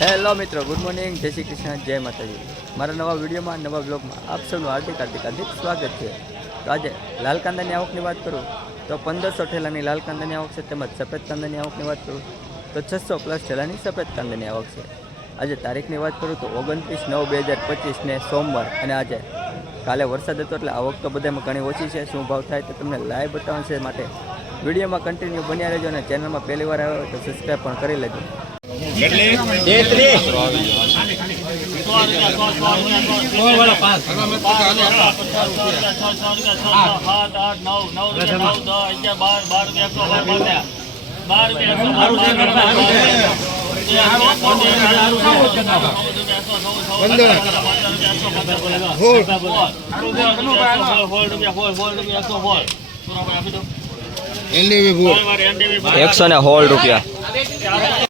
Hello મિત્રો good morning જય શ્રી કૃષ્ણ, જય માતાજી. મારા નવા વિડીયોમાં, નવા બ્લોગમાં આપ સૌનું હાર્દિક હાર્દિક હાર્દિક સ્વાગત છે. તો આજે લાલ કાંદાની આવકની વાત કરું, તો પંદરસો ઠેલાની લાલ કાંદાની આવક છે, તેમજ સફેદ કાંદાની આવકની વાત કરું, તો છસો પ્લસ ઠેલાની સફેદ કાંદાની આવક છે. આજે તારીખની વાત કરું તો ઓગણત્રીસ નવ બે હજાર પચીસને સોમવાર, અને આજે કાલે વરસાદ હતો એટલે આવક તો બધામાં ઘણી ઓછી છે. શું ભાવ થાય તો તમને લાઈવ બતાવવાનું છે. માટે વિડીયોમાં કન્ટિન્યુ બન્યા રહેજો અને ચેનલમાં પહેલી વાર આવ્યો તો સબસ્ક્રાઈબ પણ કરી લેજો. એકસો ને સોળ રૂપિયા.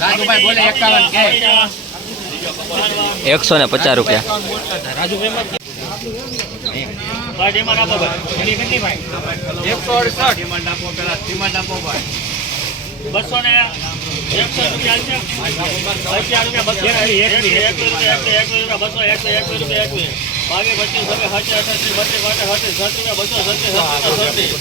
રાજુભાઈ બોલે એકાવન કે એકસો ને પચાસ રૂપિયા એકસો અડસઠ. બસો ને એકસો રૂપિયા પચાસ રૂપિયા બસો એકસો એકવીસ રૂપિયા એકવીસ બાવીસ પચીસ હચી અઠાસી બત્રીસ બાટે હટી સત્રીસ રૂપિયા બસો સત્રીસ સત્રીસ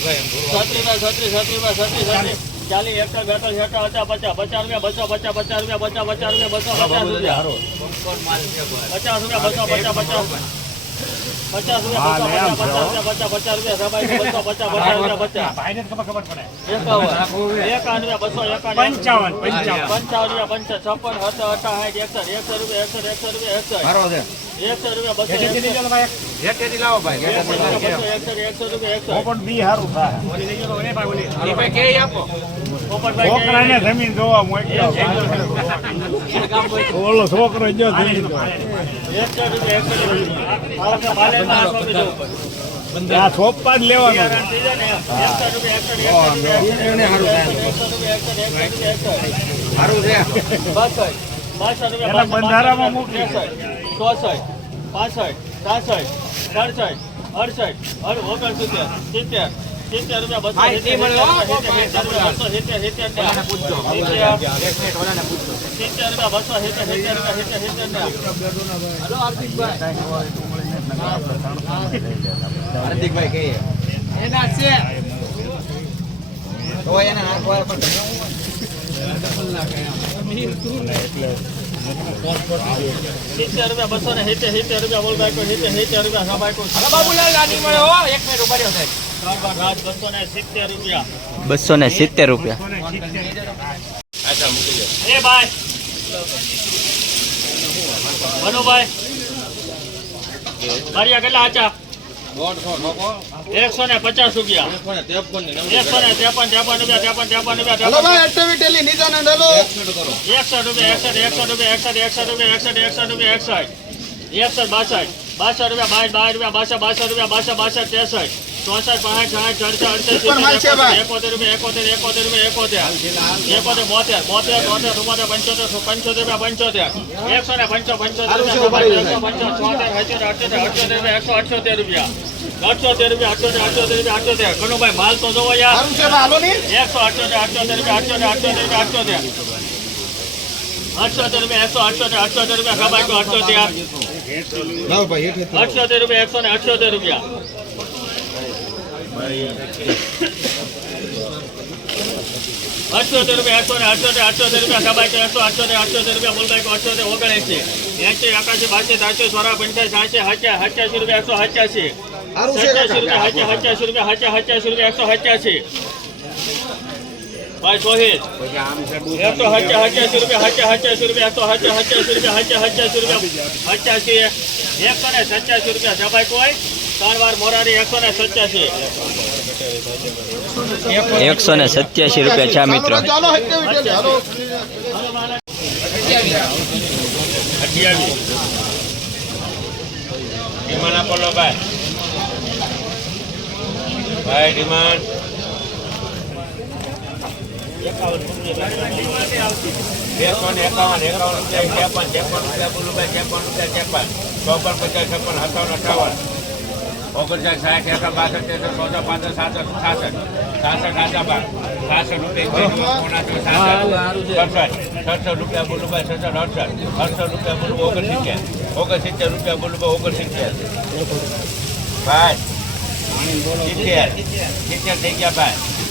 સત્રીસ સત્રીસ રૂપિયા સત્રીસ સત્રીસ ચાલીસ એકસો બેતાલીસ એકસો પચાસ પચાસ પચાસ રૂપિયા બસો પચાસ પચાસ રૂપિયા પચાસ પચાસ રૂપિયા બસો પચાસ રૂપિયા પચાસ રૂપિયા બસો પચાસ પચાસ. પચાસ રૂપિયા પચાસ પચાસ પચાસ પચાસ રૂપિયા પચાસ પચાસ એકાવન બસો એકાવન પંચાવન પંચાવન. પંચાવન રૂપિયા પંચાવન છપ્પન એકસઠ એકસો રૂપિયા એકસઠ એકસો રૂપિયા એકસઠ મારો છે. એકસો રૂપિયા એકસઠ એકસો રૂપિયા બસો એકસો રૂપિયા. એકસઠ એ ભાઈ કે આપો પોપટભાઈ છોકરાને જમીન જોવા ઓલો છોકરો જો જમીન આ સોંપી જ લેવાનો સારું છે બંધારામાં મૂકી. ચોસઠ પાસઠ સાસઠ સડસઠ અડસઠ અડ ઓગણસિત્તેર સિત્તેર સિત્તેર રૂપિયા બસો સિત્તેર રૂપિયા બસો સિત્તેર સિત્તેર રૂપિયા બસો સિત્તેર સિત્તેર રૂપિયા. સિત્તેર. હાર્દિકભાઈ. કહીએ. એના છે. તો એના નાખવા પણ સિત્તેર રૂપિયા બસો ને સિત્તેર સિત્તેર રૂપિયા બોલભાઈ કોઈ સિત્તેર સિત્તેર રૂપિયા સભાઈ કોઈ. બાબુલાલ ગાડી મળે હો એક મિનિટ ઊભા રહ્યો સાહેબ ત્રણ વાર રાજ બસો ને સિત્તેર રૂપિયા. બસો ને સિત્તેર રૂપિયા. એ ભાઈ. મનુભાઈ મારિયા કેટલા આચા. એકસો ને પચાસ રૂપિયા. એકસો ને ત્રેપન ત્રેપન રૂપિયા ત્રેપન ત્રેપન રૂપિયા એકસઠ રૂપિયા એકસઠ એકસો રૂપિયા એકસઠ એકસો રૂપિયા એકસઠ એકસો રૂપિયા એકસઠ. એકસઠ બાસઠ. બાસઠ રૂપિયા બાર બાર રૂપિયા બાસઠ બાસઠ રૂપિયા બાસઠ બાસઠ ત્રેસઠ. ચોસઠ પાંસઠ સાઠ અડસઠ અડસઠ એકોતેર રૂપિયા એકોતેર એકોતેર રૂપિયા એકોતેર એકોતેર બોતેર બોતેર બોતેર ચુમ્મોતેર પંચોતેર પંચોતેર રૂપિયા પંચોતેર એકસો ને પંચો પંચોતેર રૂપિયા એકસો પંચો છોતેર અઠ્યોતેર અઠ્યોતેર અઠ્યોતેર રૂપિયા એકસો અઠ્યોતેર રૂપિયા અઠ્યોતેર રૂપિયા અઠ્યોતેર અઠ્યોતેર રૂપિયા અઠ્યોતેર કનુભાઈ માલ તો જોવો યાર એકસો અઠ્યોતેર અઠ્યોતર રૂપિયા અઠ્યોતેર અઠ્યોતર રૂપિયા અઠ્યોતેર અઠ્યોતેર રૂપિયા એકસો અઠ્યોતેર અઠ્યોતેર રૂપિયા ખબર તો અઠ્યોતેર અઠ્યોતેર રૂપિયા એકસો ને અઠ્યોતેર રૂપિયા અઠ્યોતેર રૂપિયા એકસો ને અઠ્યોતેર અઠ્યોતેર રૂપિયા ખબર તો એકસો અઠ્યોતેર અઠ્યોતેર રૂપિયા બોલભાઈ કો અઠ્યોતેર ઓગણએંસી એંસી એકાસી બાસી ત્રાસી સોળા સાસી હચ્યા હચ્યાસી રૂપિયા એકસો હચ્યાસી સત્યાસી રૂપિયા હચ્યા હચ્યાસી રૂપિયા હચ્યા હચ્યાસી રૂપિયા એકસો હચ્યાસી ભાઈ સોહિત. એકસો હચ્યા હચ્યાસી રૂપિયા હચ્યા હચ્યાસી રૂપિયા એકસો હચ્યા હચ્યાસી રૂપિયા હચ્યા હચ્યાસી રૂપિયા હચ્યાસી એકસો ને સત્યાસી રૂપિયા ત્રણ વાર મોરારી એકસો ને સત્યાસી. એકસો ને સત્યાસી રૂપિયા છે મિત્રો. ડિમાન્ડ આપો લો ભાઈ. ભાઈ ડિમાન્ડ એકસો ને એકાવન એકાવન ત્રેપન ત્રેપન રૂપિયા બોલું ભાઈ ત્રેપન રૂપિયા ત્રેપન. ચોપન પચાસ છપ્પન સત્તાવન અઠાવન. ઓગણચાલીસ સાઠ એકા બાસઠ ત્રેસઠ ચોસઠ પાંચસો સાસઠ છાસઠ. સાસઠ આસા બાર સાસઠ રૂપિયા સડસઠ. સડસઠ રૂપિયા બોલું ભાઈ સડસઠ અડસઠ. અડસઠ રૂપિયા બોલું ઓગણસિત્તેર. ઓગણસિત્તેર રૂપિયા બોલું ભાઈ ઓગણસિત્તેર. ભાઈ સિત્તેર. સિત્તેર થઈ ગયા ભાઈ.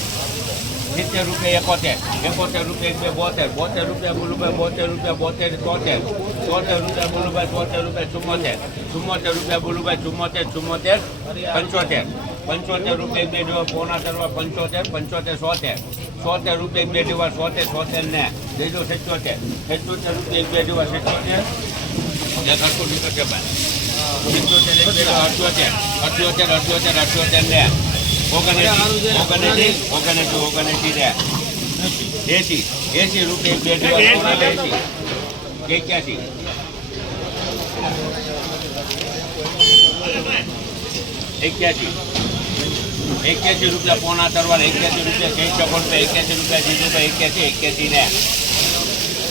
સિત્તેર રૂપિયા એકોતેર. એકોતેર રૂપિયા એક બે બોતેર. બોતેર રૂપિયા બોલુભાઈ બોતેર રૂપિયા બોતેર તોતેર. તોતેર રૂપિયા બોલુભાઈ તોતેર રૂપિયા ચુમ્મોતેર. ચુમ્મોતેર રૂપિયા બોલુભાઈ ચુમ્મોતેર ચુમ્મોતેર, પંચોતેર. પંચોતેર રૂપિયા એક બે દિવસ પોણા કરવા પંચોતેર પંચોતેર સોતેર. સોતેર રૂપિયા એક બે દિવસ સોતેર સોતેર ને. દેજો સત્યોતેર સત્યોતેર રૂપિયા એક બે દિવસ સત્યોતેર એક હરખું નીકળશે ભાઈ. સિત્તોતેર એક બે અઠ્યોતેર. અઠ્યોતેર અઠ્યોતેર અઠ્યોતેર ને. એસી એસી રૂપિયા એક્યાસી. એક્યાસી. એક્યાસી રૂપિયા પોણા તરવાર એક્યાસી રૂપિયા કઈ શકો રૂપિયા એક્યાસી રૂપિયા જીજુભાઈ એક્યાસી એક્યાસી ને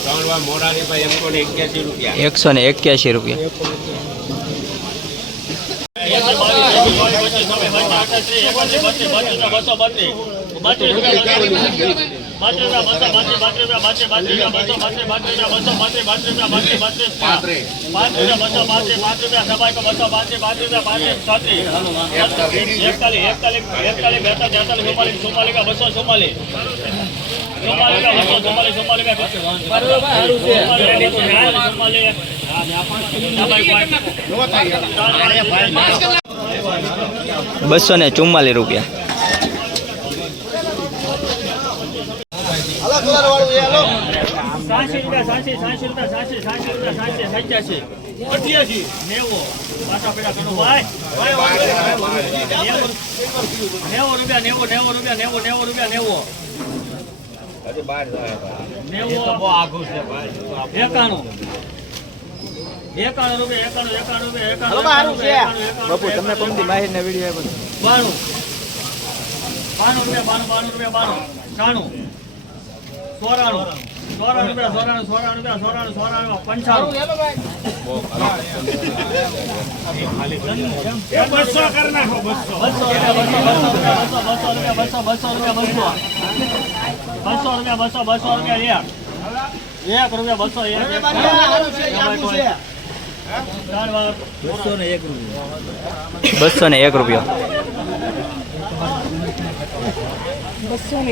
ત્રણ વાર મોરારીભાઈ એમ કોને એક્યાસી રૂપિયા. એકસો ને એક્યાસી રૂપિયા. બસો ને ચુમ્માલીસ રૂપિયા સાસી રૂપિયા સાસી સાસી રૂપિયા સાસી સાસી રૂપિયા સાસી સત્યાસી અઠ્યાસી નેવું પાછા ને ચુમ્માલીસ ભાઈ નેવું રૂપિયા નેવું નેવો રૂપિયા નેવો નેવો રૂપિયા નેવો નેવું એકાણું એકાણું રૂપિયા એકાણું એકાણું રૂપિયા એકાણું એકાણું રૂપિયા બાપુ તમને પંક્તિ વીડિયો આપ્યો બાણું બાણું રૂપિયા બાણું બાણું રૂપિયા બાણું છાણું. સોરાણું. સોરાણું રૂપિયા સોરાણું સોરાણું રૂપિયા સોરાણું સોરાણું પંચાણું. બસો કરી નાખો બસો. બસો રૂપિયા બસો બસો રૂપિયા બસો બસો રૂપિયા બસો બસો રૂપિયા બસો. રૂપિયા એક. એક રૂપિયા બસો એક. બસો ને એક રૂપિયો.